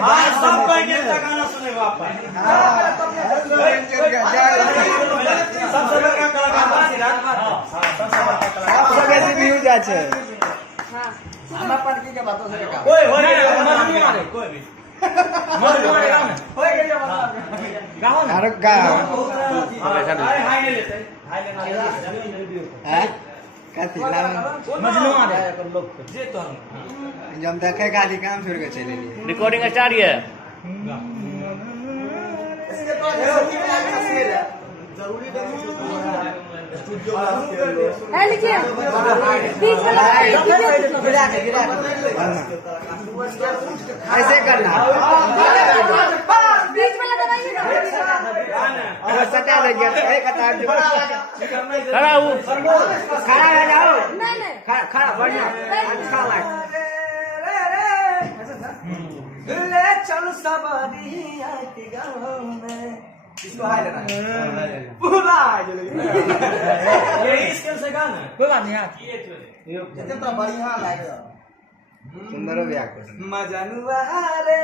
हाँ सब कोई गीत का गाना सुने बापा सबसे बड़का कलाकार बासीराज सबसे बड़का कलाकार सबसे बेसी व्यूज आ छे हमरा पर की के बातों से का कोई हो गया मारे कोई भी मत मारे गाओ हो गया गाओ ना अरे गा हाय ले लेते हाय ले हैं कथि लावन मजनू आ रहा है लोग जे तो जब देखे खाली काम छोड़ के चले लिए रिकॉर्डिंग स्टार्ट है इसके बाद जरूरी स्टूडियो है लिखिए बीच वाला गिरा के ऐसे करना बीच वाला दबाइए ना अगर सटा लग गया ए कतार जो खड़ा हूँ खड़ा रह जाओ नहीं नहीं खड़ा बढ़िया अच्छा लग ले चल सवारियां के गाँव में इसको हाय लेना पूरा ये स्किल से गाना कोई बात नहीं यार ये कितना बढ़िया लगे सुंदर व्याकरण मजनुआ रे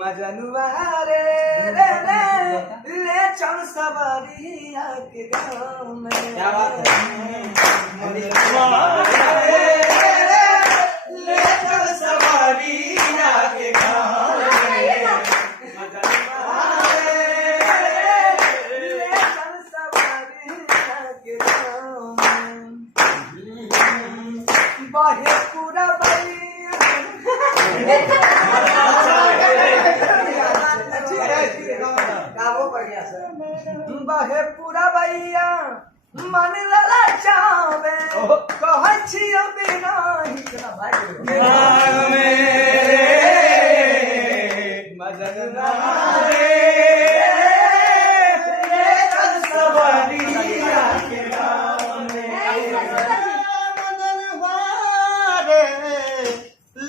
मजनुआ रे रे रे ले चल सवारियां के गाँव में क्या बात है ले चल सवारियां के गाँव में मजनुआ रे ले चल सवारियां के गाँव में बाहे पूरा बाहे पूरा भैया मन लला चावे कहै छियो बिना हिचना भाग में मजनुआ रे ले चल सवारिया के गाँव में मजनुआ रे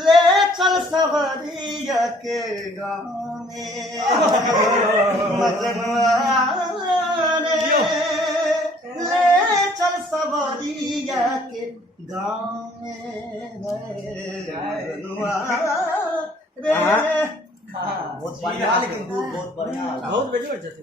ले चल सवारिया के गाँव में मजनुआ चल सवारिया के गाँव में बहुत बढ़िया लेकिन बहुत बढ़िया बहुत बेजोड़ जैसे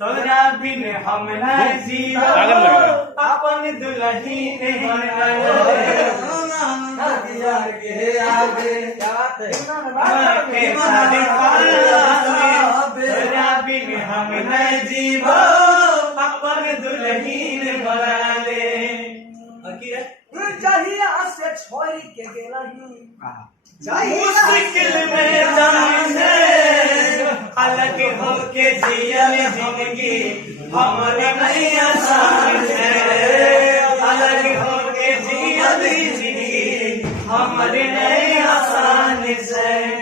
तोरा बिन हम न जीवो अपन दुल्ही ने तोरा बिन हम न जीवो अपन दुल्ही ने बना ले चाहिए से छोड़ के गेलही मुश्किल में जाने अलग होके जियल जिंदगी हमरे नहीं आसान है अलग होके जियल जिंदगी हमरे नहीं आसान है